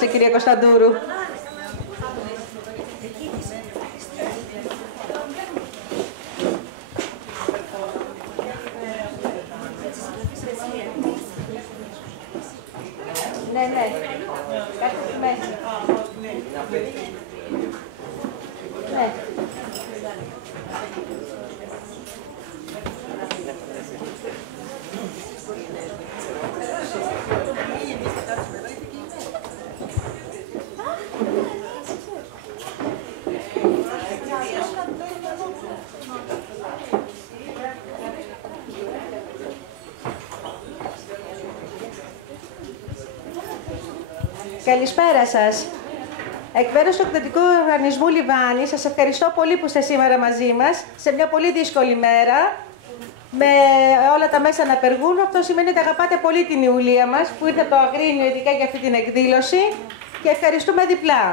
δώσετε, κυρία Κωνσταντούρου. Ναι, ναι. Κάτι στη μέση. Ναι. Καλησπέρα σας. Εκ μέρους του Εκδοτικού Οργανισμού Λιβάνη, σας ευχαριστώ πολύ που είστε σήμερα μαζί μας, σε μια πολύ δύσκολη μέρα, με όλα τα μέσα να περγούν. Αυτό σημαίνει ότι αγαπάτε πολύ την Ιουλία μας, που ήρθε από το Αγρίνιο ειδικά για αυτή την εκδήλωση, και ευχαριστούμε διπλά.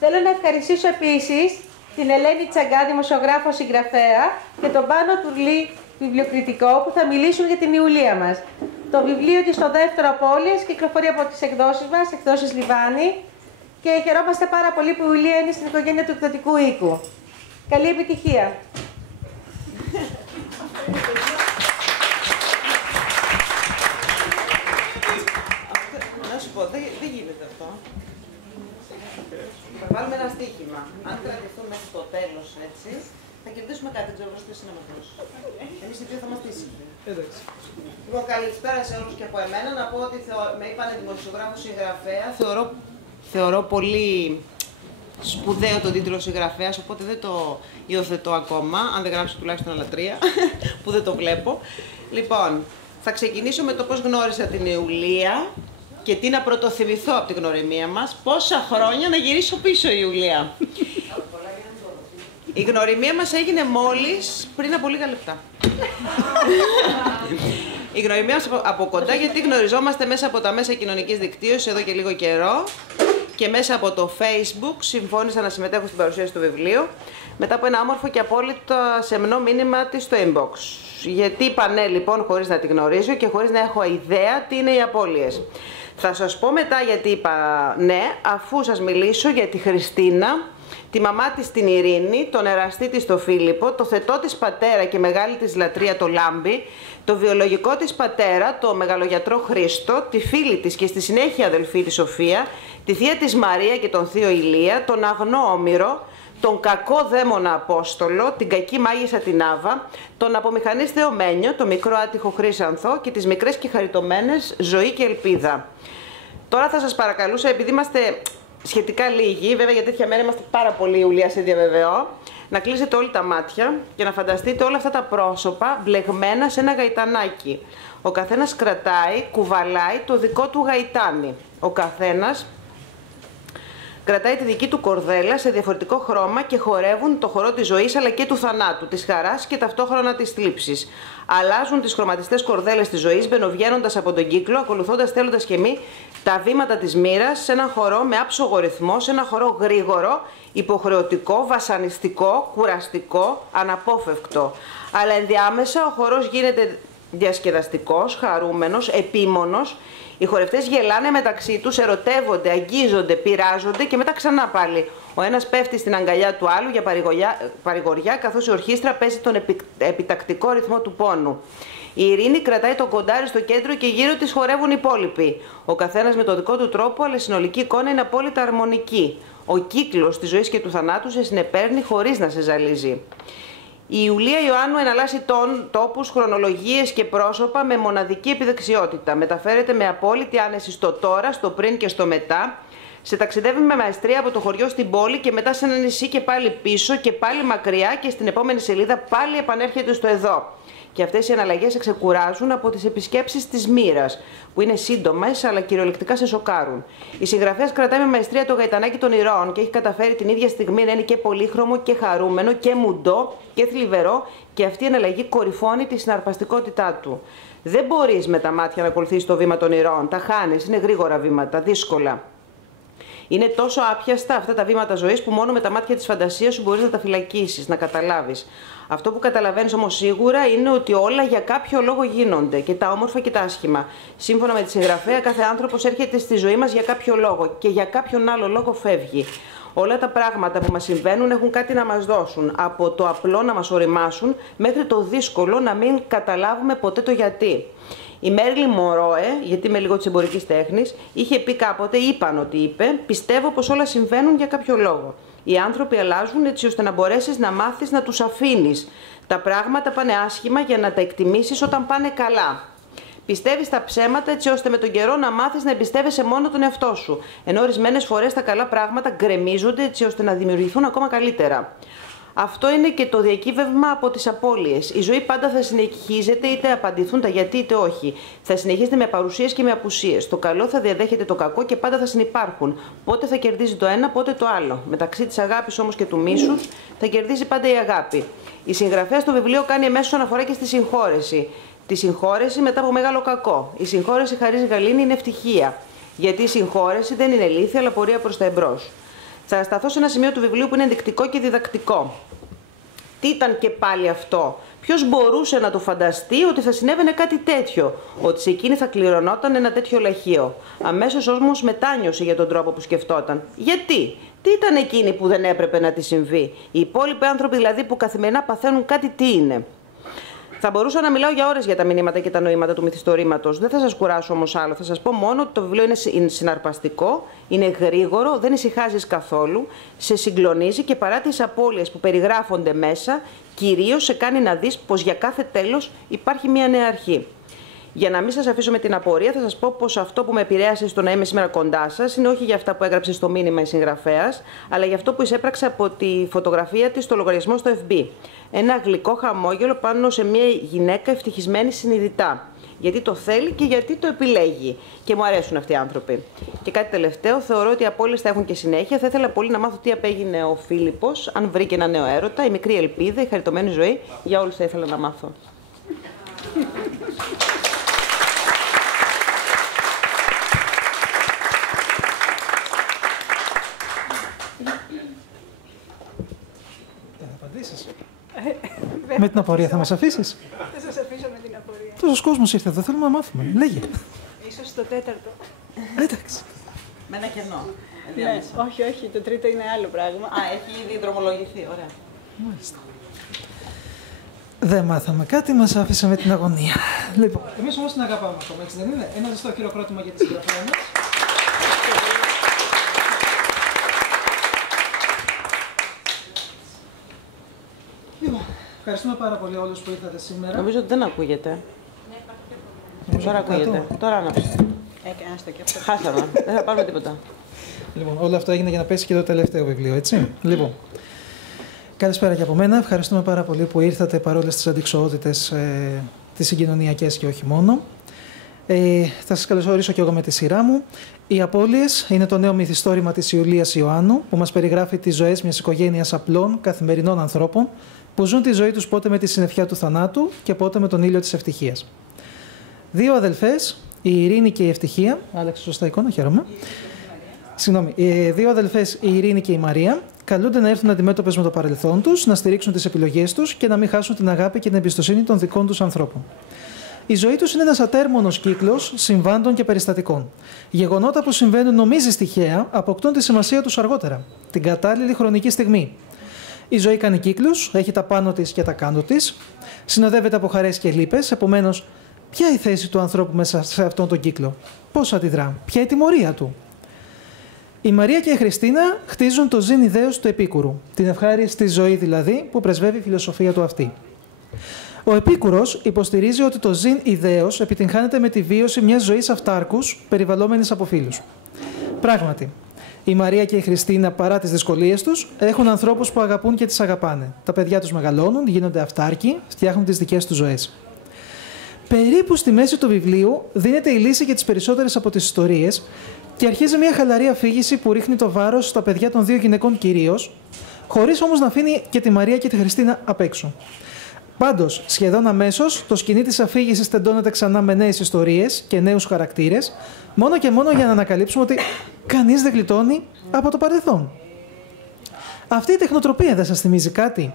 Θέλω να ευχαριστήσω επίσης την Ελένη Τσαγκά, δημοσιογράφο συγγραφέα, και τον Πάνο Τουρλή, βιβλιοκριτικό, που θα μιλήσουν για την Ιουλία μας. Το βιβλίο της στο δεύτερο από όλες κυκλοφορεί από τις εκδόσεις μας, εκδόσεις Λιβάνη, και χαιρόμαστε πάρα πολύ που η Ιουλία είναι στην οικογένεια του εκδοτικού οίκου. Καλή επιτυχία! Να σου πω, δεν γίνεται αυτό. Θα βάλουμε ένα στοίχημα. Αν κρατηθούμε στο τέλος έτσι, θα κερδίσουμε κάτι. Δεν ξέρω πώς θες να μας δώσει. Εμείς οι δύο θα μας στήσει. Λοιπόν, καλησπέρα σε όλους και από εμένα. Να πω ότι με είπανε δημοσιογράφο συγγραφέα. Θεωρώ πολύ σπουδαίο τον τίτλο συγγραφέας, οπότε δεν το υιοθετώ ακόμα, αν δεν γράψω τουλάχιστον άλλα 3, που δεν το βλέπω. Λοιπόν, θα ξεκινήσω με το πώς γνώρισα την Ιουλία και τι να πρωτοθυμηθώ από την γνωριμία μας. Πόσα χρόνια να γυρίσω πίσω, Ιουλία. Η γνωριμία μας έγινε μόλις πριν από λίγα λεπτά. Η γνωριμία μας από κοντά, γιατί γνωριζόμαστε μέσα από τα μέσα κοινωνικής δικτύωσης εδώ και λίγο καιρό, και μέσα από το Facebook συμφώνησα να συμμετέχω στην παρουσίαση του βιβλίου, μετά από ένα όμορφο και απόλυτα σεμνό μήνυμα της στο inbox. Γιατί είπα ναι, λοιπόν, χωρίς να τη γνωρίζω και χωρίς να έχω ιδέα τι είναι οι απώλειες. Θα σας πω μετά γιατί είπα ναι, αφού σας μιλήσω για τη Χριστίνα, τη μαμά της την Ειρήνη, τον εραστή της τον Φίλιππο, το θετό της πατέρα και μεγάλη της λατρεία το Λάμπη, το βιολογικό της πατέρα, το μεγαλογιατρό Χρήστο, τη φίλη της και στη συνέχεια αδελφή της Σοφία, τη θεία της Μαρία και τον θείο Ηλία, τον αγνό Όμηρο, τον κακό δαίμονα Απόστολο, την κακή μάγισσα την Άβα, τον απομηχανής Θεομένιο, το μικρό άτυχο Χρύσανθο και τις μικρές και χαριτωμένες Ζωή και Ελπίδα. Τώρα θα σας παρακαλούσα, επειδή είμαστε σχετικά λίγοι, βέβαια για τέτοια μέρα είμαστε πάρα πολύ, Ιουλία, σε διαβεβαιώ, να κλείσετε όλοι τα μάτια και να φανταστείτε όλα αυτά τα πρόσωπα μπλεγμένα σε ένα γαϊτανάκι. Ο καθένας κρατάει, κουβαλάει το δικό του γαϊτάνι. Ο καθένας κρατάει τη δική του κορδέλα σε διαφορετικό χρώμα και χορεύουν το χορό της ζωής αλλά και του θανάτου, της χαράς και ταυτόχρονα της θλίψης. Αλλάζουν τις χρωματιστές κορδέλες της ζωής, μπαινοβγαίνοντας από τον κύκλο, ακολουθώντας θέλοντας και μη τα βήματα της μοίρας σε έναν χορό με άψογο ρυθμό, σε έναν χορό γρήγορο, υποχρεωτικό, βασανιστικό, κουραστικό, αναπόφευκτο. Αλλά ενδιάμεσα ο χορός γίνεται διασκεδαστικός, χαρούμενος, επίμονος. Οι χορευτές γελάνε μεταξύ τους, ερωτεύονται, αγγίζονται, πειράζονται και μετά ξανά πάλι. Ο ένας πέφτει στην αγκαλιά του άλλου για παρηγοριά, καθώς η ορχήστρα παίζει τον επιτακτικό ρυθμό του πόνου. Η Ειρήνη κρατάει τον κοντάρι στο κέντρο και γύρω της χορεύουν οι υπόλοιποι. Ο καθένας με τον δικό του τρόπο, αλλά η συνολική εικόνα είναι απόλυτα αρμονική. Ο κύκλος της ζωής και του θανάτου σε συνεπέρνει χωρίς να σε ζαλίζει. Η Ιουλία Ιωάννου εναλλάσσει τόπους, χρονολογίες και πρόσωπα με μοναδική επιδεξιότητα. Μεταφέρεται με απόλυτη άνεση στο τώρα, στο πριν και στο μετά. Σε ταξιδεύει με μαεστρία από το χωριό στην πόλη και μετά σε ένα νησί και πάλι πίσω και πάλι μακριά και στην επόμενη σελίδα πάλι επανέρχεται στο εδώ. Και αυτές οι αναλλαγές εξεκουράζουν από τις επισκέψεις της μοίρας, που είναι σύντομες αλλά κυριολεκτικά σε σοκάρουν. Η συγγραφέας κρατάει με μαεστρία το γαϊτανάκι των ηρώων και έχει καταφέρει την ίδια στιγμή να είναι και πολύχρωμο και χαρούμενο και μουντό και θλιβερό, και αυτή η αναλλαγή κορυφώνει τη συναρπαστικότητά του. Δεν μπορείς με τα μάτια να ακολουθήσεις το βήμα των ηρώων, τα χάνεις, είναι γρήγορα βήματα, δύσκολα. Είναι τόσο άπιαστα αυτά τα βήματα ζωής που μόνο με τα μάτια της φαντασίας σου μπορείς να τα φυλακίσεις, να καταλάβεις. Αυτό που καταλαβαίνεις όμως σίγουρα είναι ότι όλα για κάποιο λόγο γίνονται, και τα όμορφα και τα άσχημα. Σύμφωνα με τη συγγραφέα, κάθε άνθρωπος έρχεται στη ζωή μας για κάποιο λόγο και για κάποιον άλλο λόγο φεύγει. Όλα τα πράγματα που μας συμβαίνουν έχουν κάτι να μας δώσουν, από το απλό να μας οριμάσουν μέχρι το δύσκολο να μην καταλάβουμε ποτέ το γιατί. Η Μέριλιν Μονρόε, γιατί είμαι λίγο της εμπορικής τέχνης, είχε πει κάποτε, πιστεύω πως όλα συμβαίνουν για κάποιο λόγο. Οι άνθρωποι αλλάζουν έτσι ώστε να μπορέσεις να μάθεις να τους αφήνεις. Τα πράγματα πάνε άσχημα για να τα εκτιμήσεις όταν πάνε καλά. Πιστεύεις τα ψέματα έτσι ώστε με τον καιρό να μάθεις να εμπιστεύεσαι μόνο τον εαυτό σου. Ενώ ορισμένες φορές τα καλά πράγματα γκρεμίζονται έτσι ώστε να δημιουργηθούν ακόμα καλύτερα. Αυτό είναι και το διακύβευμα από τις απώλειες. Η ζωή πάντα θα συνεχίζεται, είτε απαντηθούν τα γιατί είτε όχι. Θα συνεχίζεται με παρουσίες και με απουσίες. Το καλό θα διαδέχεται το κακό και πάντα θα συνυπάρχουν. Πότε θα κερδίζει το ένα, πότε το άλλο. Μεταξύ της αγάπης όμως και του μίσους θα κερδίζει πάντα η αγάπη. Η συγγραφέα στο βιβλίο κάνει εμέσως αναφορά και στη συγχώρεση. Τη συγχώρεση μετά από μεγάλο κακό. Η συγχώρεση, χαρίζει γαλήνη, είναι ευτυχία. Γιατί η συγχώρεση δεν είναι ηλίθεια, αλλά πορεία προς τα εμπρός. Θα σταθώ σε ένα σημείο του βιβλίου που είναι ενδεικτικό και διδακτικό. Τι ήταν και πάλι αυτό? Ποιος μπορούσε να το φανταστεί ότι θα συνέβαινε κάτι τέτοιο, ότι σε εκείνη θα κληρωνόταν ένα τέτοιο λαχείο? Αμέσως όμως μετάνιωσε για τον τρόπο που σκεφτόταν. Γιατί? Τι ήταν εκείνη που δεν έπρεπε να τη συμβεί? Οι υπόλοιποι άνθρωποι δηλαδή που καθημερινά παθαίνουν κάτι, τι είναι? Θα μπορούσα να μιλάω για ώρες για τα μηνύματα και τα νοήματα του μυθιστορήματος. Δεν θα σας κουράσω όμως άλλο. Θα σας πω μόνο ότι το βιβλίο είναι συναρπαστικό, είναι γρήγορο, δεν ησυχάζεις καθόλου, σε συγκλονίζει και παρά τις απώλειες που περιγράφονται μέσα, κυρίως σε κάνει να δεις πως για κάθε τέλος υπάρχει μια νέα αρχή. Για να μην σας αφήσω με την απορία, θα σας πω πως αυτό που με επηρέασε στο να είμαι σήμερα κοντά σας είναι όχι για αυτά που έγραψε στο μήνυμα η συγγραφέας, αλλά για αυτό που εισέπραξε από τη φωτογραφία της στο λογαριασμό στο FB. Ένα γλυκό χαμόγελο πάνω σε μια γυναίκα ευτυχισμένη συνειδητά. Γιατί το θέλει και γιατί το επιλέγει. Και μου αρέσουν αυτοί οι άνθρωποι. Και κάτι τελευταίο, θεωρώ ότι οι απώλειες θα έχουν και συνέχεια. Θα ήθελα πολύ να μάθω τι απέγινε ο Φίλιππος, αν βρήκε ένα νέο έρωτα, η μικρή ελπίδα, η χαριτωμένη ζωή. Για όλους θα ήθελα να μάθω. Με την απορία θα μας αφήσεις? Θα σας αφήσω με την απορία. Τόσος κόσμος ήρθε εδώ, θέλουμε να μάθουμε. Λέγε. Ίσως στο τέταρτο. Εντάξει. Με ένα κενό. Ναι, όχι, το τρίτο είναι άλλο πράγμα. Α, έχει ήδη δρομολογηθεί, ωραία. Μάλιστα. Δεν μάθαμε κάτι, μας άφησε με την αγωνία. Λοιπόν, εμείς όμως την αγαπάμε ακόμα, έτσι δεν είναι? Ένα ζεστό χειροκρότημα για τη συγγραφέα μας. Λοιπόν, ευχαριστούμε πάρα πολύ όλους που ήρθατε σήμερα. Νομίζω ότι δεν ακούγεται. Τώρα ακούγεται. Τώρα άναψε. Άστο και αυτό. Χάσαμε. Δεν θα πάρουμε τίποτα. Λοιπόν, όλο αυτό έγινε για να πέσει και το τελευταίο βιβλίο, έτσι. Λοιπόν, καλησπέρα και από μένα. Ευχαριστούμε πάρα πολύ που ήρθατε παρόλες τις αντιξοότητες, τις συγκοινωνιακές και όχι μόνο. Θα σας καλωσορίσω και εγώ με τη σειρά μου. Οι Απώλειες είναι το νέο μυθιστόρημα της Ιουλίας Ιωάννου, που μας περιγράφει τις ζωές μιας οικογένειας απλών, καθημερινών ανθρώπων, που ζουν τη ζωή τους πότε με τη συννεφιά του θανάτου και πότε με τον ήλιο της ευτυχίας. Δύο αδελφές, η Ειρήνη και η Ευτυχία. Άλλαξε σωστά εικόνα, χαίρομαι. Συγγνώμη. Δύο αδελφές, η Ειρήνη και η Μαρία, καλούνται να έρθουν αντιμέτωπες με το παρελθόν τους, να στηρίξουν τις επιλογές τους και να μην χάσουν την αγάπη και την εμπιστοσύνη των δικών τους ανθρώπων. Η ζωή τους είναι ένας ατέρμονος κύκλος συμβάντων και περιστατικών. Γεγονότα που συμβαίνουν νομίζεις τυχαία, αποκτούν τη σημασία τους αργότερα, την κατάλληλη χρονική στιγμή. Η ζωή κάνει κύκλους, έχει τα πάνω της και τα κάτω της, συνοδεύεται από χαρές και λύπες, επομένως, ποια η θέση του ανθρώπου μέσα σε αυτόν τον κύκλο, πώς αντιδρά, ποια η τιμωρία του. Η Μαρία και η Χριστίνα χτίζουν το ζήν ιδέως του Επίκουρου, την ευχάριστη ζωή δηλαδή που πρεσβεύει η φιλοσοφία του αυτή. Ο Επίκουρος υποστηρίζει ότι το ζήν ιδέως επιτυγχάνεται με τη βίωση μιας ζωής αυτάρκους, περιβαλλόμενης από φίλους. Πράγματι, η Μαρία και η Χριστίνα, παρά τις δυσκολίες τους, έχουν ανθρώπους που αγαπούν και τις αγαπάνε. Τα παιδιά τους μεγαλώνουν, γίνονται αυτάρκοι, φτιάχνουν τις δικές τους ζωές. Περίπου στη μέση του βιβλίου δίνεται η λύση για τις περισσότερες από τις ιστορίες και αρχίζει μια χαλαρή αφήγηση που ρίχνει το βάρος στα παιδιά των δύο γυναικών κυρίως, χωρίς όμως να αφήνει και τη Μαρία και τη Χριστίνα απ' έξω. Πάντως, σχεδόν αμέσως, το σκηνή της αφήγησης τεντώνεται ξανά με νέες ιστορίες και νέους χαρακτήρες, μόνο και μόνο για να ανακαλύψουμε ότι κανείς δεν γλιτώνει από το παρελθόν. Αυτή η τεχνοτροπία δεν σας θυμίζει κάτι?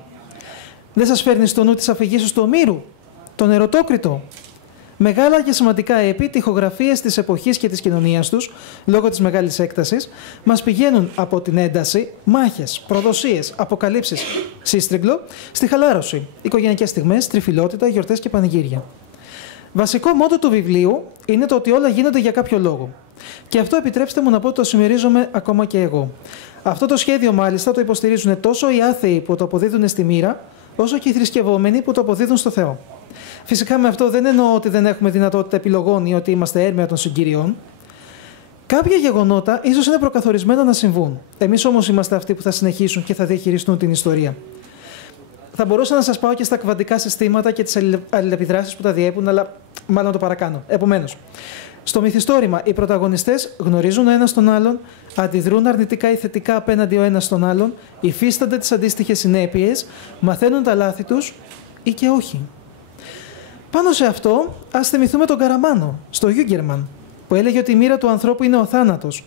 Δεν σας φέρνει στο νου της αφηγήσεως του Ομήρου, τον Ερωτόκριτο? Μεγάλα και σημαντικά έπι, τοιχογραφίες της εποχής και της κοινωνίας τους, λόγω της μεγάλης έκτασης, μας πηγαίνουν από την ένταση, μάχες, προδοσίες, αποκαλύψεις, σύστριγγλο, στη χαλάρωση, οικογενειακές στιγμές, τριφυλότητα, γιορτές και πανηγύρια. Βασικό μότο του βιβλίου είναι το ότι όλα γίνονται για κάποιο λόγο. Και αυτό, επιτρέψτε μου να πω, το συμμερίζομαι ακόμα και εγώ. Αυτό το σχέδιο, μάλιστα, το υποστηρίζουν τόσο οι άθεοι που το αποδίδουν στη μοίρα, όσο και οι θρησκευόμενοι που το αποδίδουν στο Θεό. Φυσικά με αυτό δεν εννοώ ότι δεν έχουμε δυνατότητα επιλογών ή ότι είμαστε έρμεα των συγκυριών. Κάποια γεγονότα ίσως είναι προκαθορισμένα να συμβούν. Εμείς όμως είμαστε αυτοί που θα συνεχίσουν και θα διαχειριστούν την ιστορία. Θα μπορούσα να σας πάω και στα κβαντικά συστήματα και τις αλληλεπιδράσεις που τα διέπουν, αλλά μάλλον το παρακάνω. Επομένως, στο μυθιστόρημα οι πρωταγωνιστές γνωρίζουν ο ένας τον άλλον, αντιδρούν αρνητικά ή θετικά απέναντι ο ένας στον άλλον, υφίστανται τις αντίστοιχες συνέπειες, μαθαίνουν τα λάθη τους ή και όχι. Πάνω σε αυτό, ας θυμηθούμε τον Καραμάνο, στο Γιούγκερμαν, που έλεγε ότι η μοίρα του ανθρώπου είναι ο θάνατος.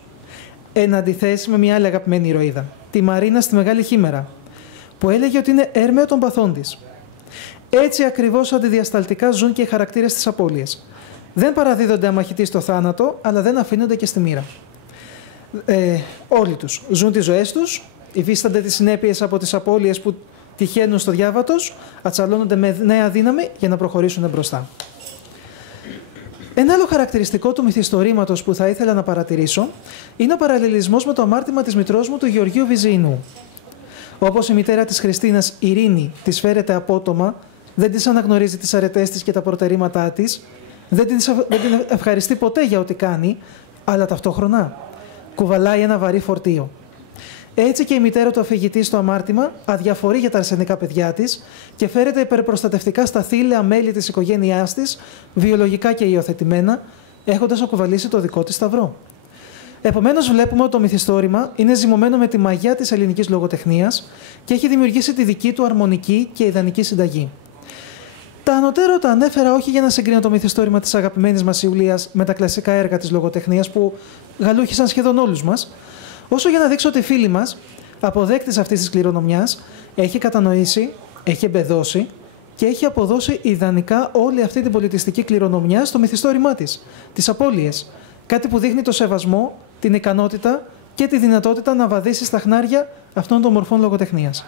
Εν αντιθέσει με μια άλλη αγαπημένη ηρωίδα, τη Μαρίνα στη Μεγάλη Χήμερα, που έλεγε ότι είναι έρμεο των παθών της. Έτσι ακριβώς αντιδιασταλτικά ζουν και οι χαρακτήρες της απώλειας. Δεν παραδίδονται αμαχητοί στο θάνατο, αλλά δεν αφήνονται και στη μοίρα. Όλοι τους ζουν τις ζωές τους, υφίστανται τις συνέπειες από τις απώλειες που τυχαίνουν στο διάβατος, ατσαλώνονται με νέα δύναμη για να προχωρήσουν μπροστά. Ένα άλλο χαρακτηριστικό του μυθιστορήματος που θα ήθελα να παρατηρήσω είναι ο παραλληλισμός με το αμάρτημα της μητρός μου του Γεωργίου Βυζιεινού. Όπως η μητέρα της Χριστίνας, Ειρήνη, της φέρεται απότομα, δεν της αναγνωρίζει τις αρετές της και τα προτερήματά της, δεν την ευχαριστεί ποτέ για ό,τι κάνει, αλλά ταυτόχρονα κουβαλάει ένα βαρύ φορτίο. Έτσι και η μητέρα του αφηγητή στο αμάρτημα αδιαφορεί για τα αρσενικά παιδιά της και φέρεται υπερπροστατευτικά στα θήλαια μέλη της οικογένειάς της, βιολογικά και υιοθετημένα, έχοντας ακουβαλήσει το δικό της σταυρό. Επομένως, βλέπουμε ότι το μυθιστόρημα είναι ζυμωμένο με τη μαγιά της ελληνικής λογοτεχνίας και έχει δημιουργήσει τη δική του αρμονική και ιδανική συνταγή. Τα ανωτέρω τα ανέφερα όχι για να συγκρίνω το μυθιστόρημα της αγαπημένης μας Ιουλίας με τα κλασικά έργα της λογοτεχνίας που γαλούχησαν σχεδόν όλους μας, όσο για να δείξω ότι φίλη μας, αποδέκτης αυτής της κληρονομιάς, έχει κατανοήσει, έχει εμπεδώσει και έχει αποδώσει ιδανικά όλη αυτή την πολιτιστική κληρονομιά στο μυθιστόρημά της, τις απώλειες. Κάτι που δείχνει το σεβασμό, την ικανότητα και τη δυνατότητα να βαδίσει στα χνάρια αυτών των μορφών λογοτεχνίας.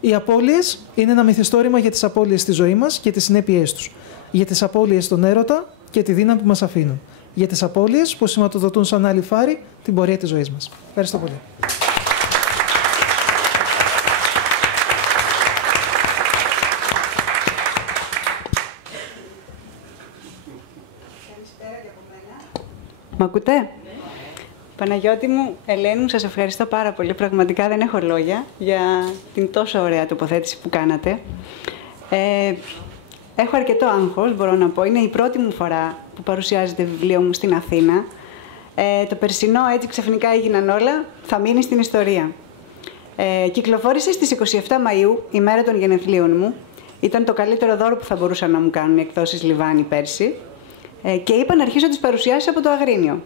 Οι απώλειες είναι ένα μυθιστόρημα για τις απώλειες στη ζωή μας και τις συνέπειές τους. Για τις απώλειες στον έρωτα και τη δύναμη που μας αφήνουν. Για τις απώλειες που σηματοδοτούν σαν άλλη φάρη την πορεία της ζωής μας. Ευχαριστώ πολύ. Μ' ακούτε? Παναγιώτη μου, Ελένη μου, σας ευχαριστώ πάρα πολύ. Πραγματικά δεν έχω λόγια για την τόσο ωραία τοποθέτηση που κάνατε. Έχω αρκετό άγχος, μπορώ να πω. Είναι η πρώτη μου φορά που παρουσιάζεται βιβλίο μου στην Αθήνα. Το περσινό έτσι ξαφνικά έγιναν όλα, θα μείνει στην ιστορία. Κυκλοφόρησε στις 27 Μαΐου, η μέρα των γενεθλίων μου. Ήταν το καλύτερο δώρο που θα μπορούσαν να μου κάνουν οι εκδόσεις Λιβάνι πέρσι. Και είπα να αρχίσω τις παρουσιάσεις από το Αγρίνιο.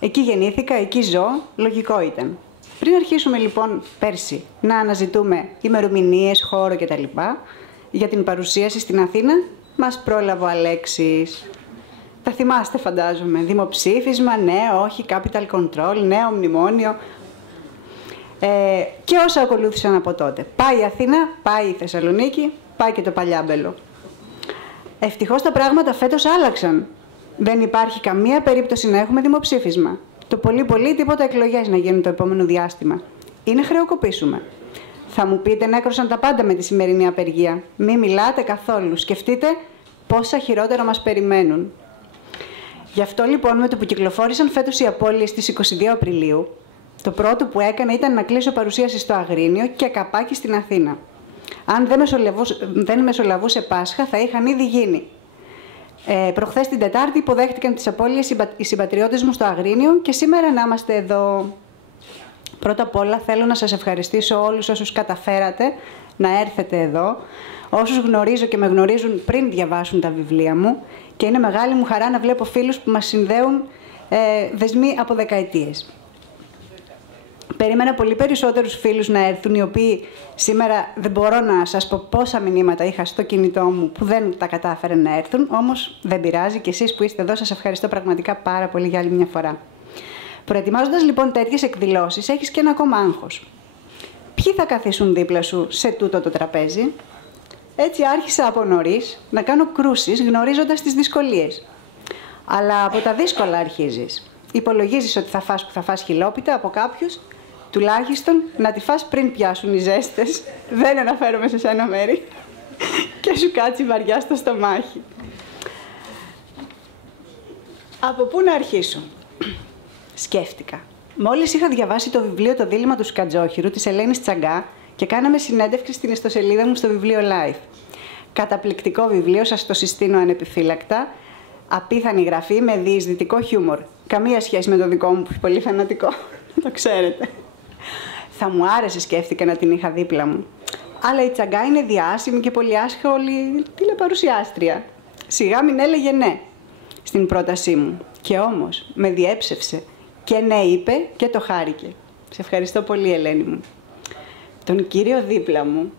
Εκεί γεννήθηκα, εκεί ζω, λογικό ήταν. Πριν αρχίσουμε λοιπόν πέρσι να αναζητούμε ημερομηνίες, χώρο κτλ. Για την παρουσίαση στην Αθήνα, μας πρόλαβε ο Αλέξης. Τα θυμάστε φαντάζομαι, δημοψήφισμα, ναι, όχι, capital control, νέο μνημόνιο. Και όσα ακολούθησαν από τότε. Πάει η Αθήνα, πάει η Θεσσαλονίκη, πάει και το Παλιάμπελο. Ευτυχώς τα πράγματα φέτος άλλαξαν. Δεν υπάρχει καμία περίπτωση να έχουμε δημοψήφισμα. Το πολύ τίποτα εκλογές να γίνουν το επόμενο διάστημα. Είναι χρεοκοπήσουμε. Θα μου πείτε να έκρωσαν τα πάντα με τη σημερινή απεργία. Μη μιλάτε καθόλου. Σκεφτείτε πόσα χειρότερα μας περιμένουν. Γι' αυτό λοιπόν με το που κυκλοφόρησαν φέτος οι απώλειες στις 22 Απριλίου, το πρώτο που έκανα ήταν να κλείσω παρουσίαση στο Αγρίνιο και καπάκι στην Αθήνα. Αν δεν μεσολαβούσε Πάσχα θα είχαν ήδη γίνει. Προχθές την Τετάρτη υποδέχτηκαν τις απώλειες οι συμπατριώτες μου στο Αγρίνιο και σήμερα να είμαστε εδώ. Πρώτα απ' όλα θέλω να σας ευχαριστήσω όλους όσους καταφέρατε να έρθετε εδώ, όσους γνωρίζω και με γνωρίζουν πριν διαβάσουν τα βιβλία μου και είναι μεγάλη μου χαρά να βλέπω φίλους που μας συνδέουν δεσμοί από δεκαετίες. Περίμενα πολύ περισσότερους φίλους να έρθουν, οι οποίοι σήμερα δεν μπορώ να σας πω πόσα μηνύματα είχα στο κινητό μου που δεν τα κατάφεραν να έρθουν, όμως δεν πειράζει, και εσείς που είστε εδώ σας ευχαριστώ πραγματικά πάρα πολύ για άλλη μια φορά. Προετοιμάζοντας λοιπόν τέτοιες εκδηλώσεις, έχεις και ένα ακόμα άγχος. Ποιοι θα καθίσουν δίπλα σου σε τούτο το τραπέζι? Έτσι άρχισα από νωρίς να κάνω κρούσεις γνωρίζοντας τις δυσκολίες. Αλλά από τα δύσκολα αρχίζεις. Υπολογίζεις ότι θα φας που θα φας χιλόπιτα από κάποιους, τουλάχιστον να τη φας πριν πιάσουν οι ζέστες, δεν αναφέρομαι σε σένα μέρη, και σου κάτσει βαριά στο στομάχι. Από πού να αρχίσω? Σκέφτηκα. Μόλις είχα διαβάσει το βιβλίο «Το δίλημμα του Σκατζόχυρου» της Ελένης Τσαγκά και κάναμε συνέντευξη στην ιστοσελίδα μου στο βιβλίο Life. Καταπληκτικό βιβλίο, σας το συστήνω ανεπιφύλακτα. Απίθανη γραφή με διεισδυτικό χιούμορ. Καμία σχέση με το δικό μου που είναι πολύ φανατικό. Το ξέρετε. Θα μου άρεσε, σκέφτηκα, να την είχα δίπλα μου. Αλλά η Τσαγκά είναι διάσημη και πολύ άσχολη τηλεπαρουσιάστρια. Σιγά μην έλεγε ναι στην πρότασή μου. Και όμως με διέψευσε. Και ναι είπε και το χάρηκε. Σε ευχαριστώ πολύ, Ελένη μου. Τον κύριο δίπλα μου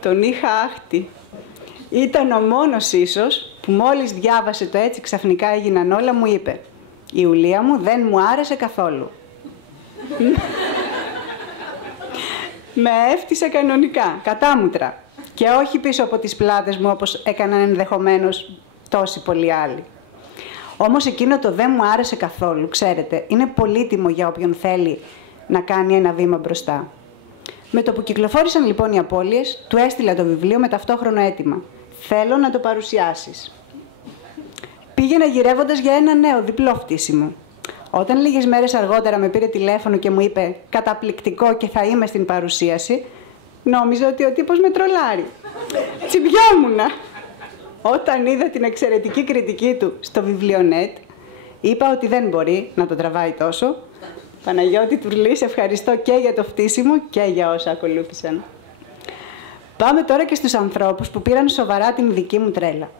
τον είχα άχτη. Ήταν ο μόνος ίσως που μόλις διάβασε το «Έτσι ξαφνικά έγιναν όλα» μου είπε: «Η Ιουλία μου δεν μου άρεσε καθόλου». Με έφτιασε κανονικά, κατάμουτρα. Και όχι πίσω από τις πλάτες μου όπως έκαναν ενδεχομένως τόσοι πολλοί άλλοι. Όμως εκείνο το «δεν μου άρεσε καθόλου», ξέρετε, είναι πολύτιμο για όποιον θέλει να κάνει ένα βήμα μπροστά. Με το που κυκλοφόρησαν λοιπόν οι απώλειες, του έστειλα το βιβλίο με ταυτόχρονο αίτημα. «Θέλω να το παρουσιάσεις». Πήγαινα γυρεύοντας για ένα νέο διπλό φτύσιμο. Όταν λίγες μέρες αργότερα με πήρε τηλέφωνο και μου είπε «Καταπληκτικό και θα είμαι στην παρουσίαση», νόμιζα ότι ο τύπος με τρολάρει. Τσιμπιόμουνα. Όταν είδα την εξαιρετική κριτική του στο βιβλιονέτ, είπα ότι δεν μπορεί να το τραβάει τόσο. Παναγιώτη Τουρλή, σε ευχαριστώ και για το φτύσιμο και για όσα ακολούθησαν. Πάμε τώρα και στους ανθρώπους που πήραν σοβαρά την δική μου τρέλα.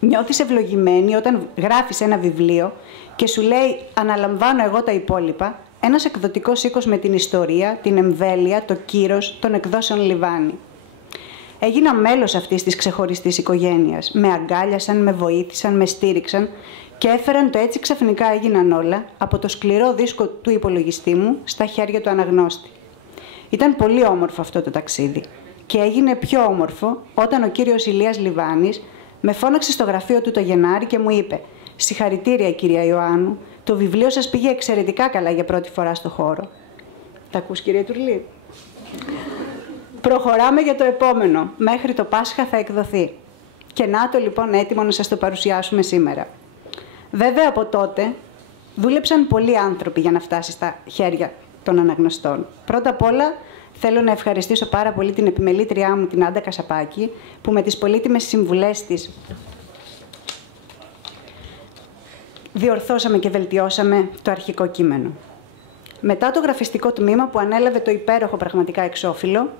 Νιώθεις ευλογημένη όταν γράφεις ένα βιβλίο και σου λέει «Αναλαμβάνω εγώ τα υπόλοιπα», ένας εκδοτικός οίκος με την ιστορία, την εμβέλεια, το κύρος των εκδόσεων Λιβάνι. Έγινα μέλος αυτής της ξεχωριστής οικογένειας. Με αγκάλιασαν, με βοήθησαν, με στήριξαν και έφεραν το «Έτσι ξαφνικά έγιναν όλα» από το σκληρό δίσκο του υπολογιστή μου στα χέρια του αναγνώστη. Ήταν πολύ όμορφο αυτό το ταξίδι και έγινε πιο όμορφο όταν ο κύριος Ηλίας Λιβάνης με φώναξε στο γραφείο του το Γενάρη και μου είπε «Συγχαρητήρια, κυρία Ιωάννου, το βιβλίο σας πήγε εξαιρετικά καλά για πρώτη φορά στο χώρο». Τα ακούς, κυρία Τουρλή? Προχωράμε για το επόμενο. Μέχρι το Πάσχα θα εκδοθεί. Και να το λοιπόν έτοιμο να σας το παρουσιάσουμε σήμερα. Βέβαια από τότε δούλεψαν πολλοί άνθρωποι για να φτάσει στα χέρια των αναγνωστών. Πρώτα απ' όλα θέλω να ευχαριστήσω πάρα πολύ την επιμελήτριά μου, την Άντα Κασαπάκη, που με τις πολύτιμες συμβουλές της διορθώσαμε και βελτιώσαμε το αρχικό κείμενο. Μετά το γραφιστικό τμήμα που ανέλαβε το υπέροχο πραγματικά εξώφυλλο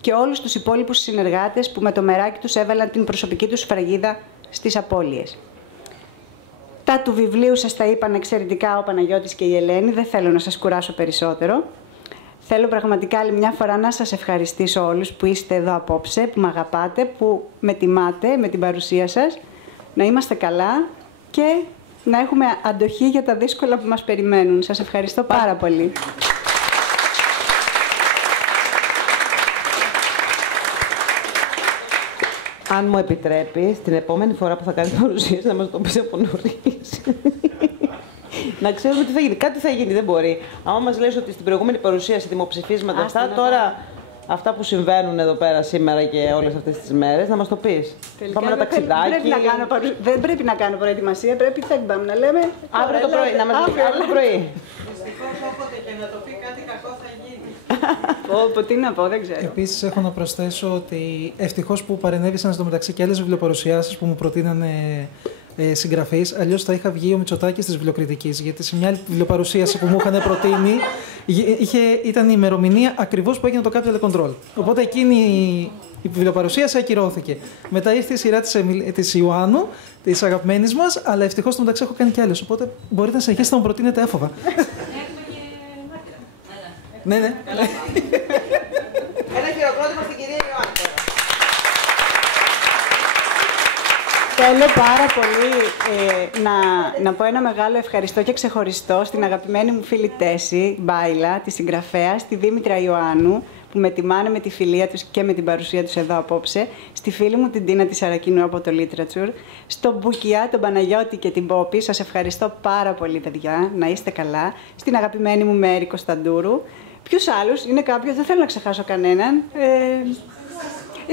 και όλους τους υπόλοιπους συνεργάτες που με το μεράκι τους έβαλαν την προσωπική τους σφραγίδα στις απώλειες. Τα του βιβλίου σας τα είπαν εξαιρετικά ο Παναγιώτης και η Ελένη, δεν θέλω να σας κουράσω περισσότερο. Θέλω πραγματικά άλλη μια φορά να σας ευχαριστήσω όλους που είστε εδώ απόψε, που με αγαπάτε, που με τιμάτε με την παρουσία σας, να είμαστε καλά και να έχουμε αντοχή για τα δύσκολα που μας περιμένουν. Σας ευχαριστώ πάρα πολύ. Αν μου επιτρέπεις, την επόμενη φορά που θα κάνεις παρουσίαση να μας το πεις από νωρίς. Να ξέρουμε τι θα γίνει. Κάτι θα γίνει, δεν μπορεί. Άμα μας λες ότι στην προηγούμενη παρουσίαση δημοψηφίσματα αυτά, τώρα αυτά που συμβαίνουν εδώ πέρα σήμερα και όλες αυτές τις μέρες, να μας το πεις. Τελικά, πάμε ένα ταξιδάκι. Δεν πρέπει να κάνω προετοιμασία, πρέπει να λέμε. Αύριο το πρωί, να μας πει αύριο το πρωί. Δυστυχώς όποτε και να το πει κάτι κακό θα γίνει. Τι να πω, δεν ξέρω. Επίσης, έχω να προσθέσω ότι ευτυχώς που παρενέβησαν στο μεταξύ και άλλες βιβλιοπαρουσιάσεις που μου προτείνανε συγγραφείς, αλλιώς θα είχα βγει ο Μητσοτάκης της βιβλιοκριτικής, γιατί σε μια άλλη βιβλιοπαρουσίαση που μου είχαν προτείνει ήταν η ημερομηνία ακριβώς που έγινε το Capital Control. Οπότε εκείνη η βιβλιοπαρουσίαση ακυρώθηκε. Μετά ήρθε η σειρά της Ιωάννου, της αγαπημένης μας, αλλά ευτυχώς στο μεταξύ έχω κάνει κι άλλες. Οπότε μπορείτε να συνεχίσετε να μου προτείνετε έφοβα. Ναι. Ένα χειροκρότημα στην κυρία Ιωάννου. Θέλω πάρα πολύ να πω ένα μεγάλο ευχαριστώ και ξεχωριστό στην αγαπημένη μου φίλη Τέση Μπάιλα, τη συγγραφέα, στη Δήμητρα Ιωάννου, που με τιμάνε με τη φιλία τους και με την παρουσία τους εδώ απόψε, στη φίλη μου την Τίνα τη Σαρακίνου από το Literature, στον Μπουκιά, τον Παναγιώτη και την Πόπη. Σας ευχαριστώ πάρα πολύ, παιδιά, να είστε καλά. Στην αγαπημένη μου Μέρη Κωνσταντούρου. Ποιους άλλους, είναι κάποιος, δεν θέλω να ξεχάσω κανέναν.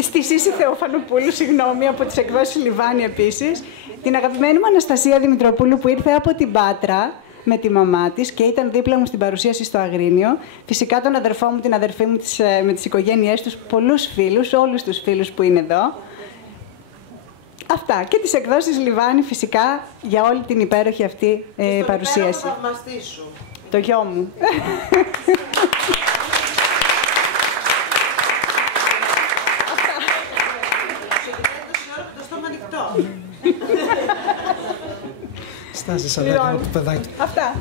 Στη Σύση Θεοφανουπούλου, συγγνώμη, από τις εκδόσεις Λιβάνι επίσης. Την αγαπημένη μου Αναστασία Δημητροπούλου που ήρθε από την Πάτρα με τη μαμά της και ήταν δίπλα μου στην παρουσίαση στο Αγρίνιο. Φυσικά τον αδερφό μου, την αδερφή μου με τις οικογένειές τους, πολλούς φίλους, όλους τους φίλους που είναι εδώ. Αυτά. Και τις εκδόσεις Λιβάνι φυσικά για όλη την υπέροχη αυτή παρουσίαση. Το θαυμαστή σου. Το γιο μου. Στάζει σαλάκι μου, παιδάκι. Αυτά.